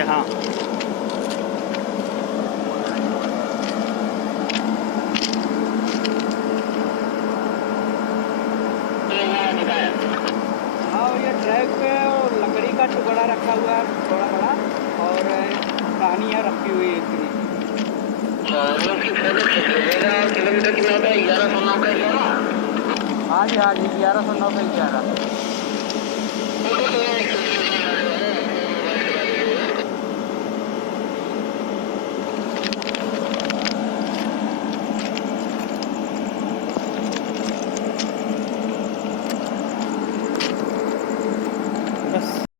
है। हाँ हाँ, ये ट्रैक पे लकड़ी का टुकड़ा रखा हुआ है थोड़ा बड़ा, और कहानियाँ रखी हुई है इतनी। किलोमीटर कितना होता है? 1109 का 11। हाँ जी 1109 का 11। बस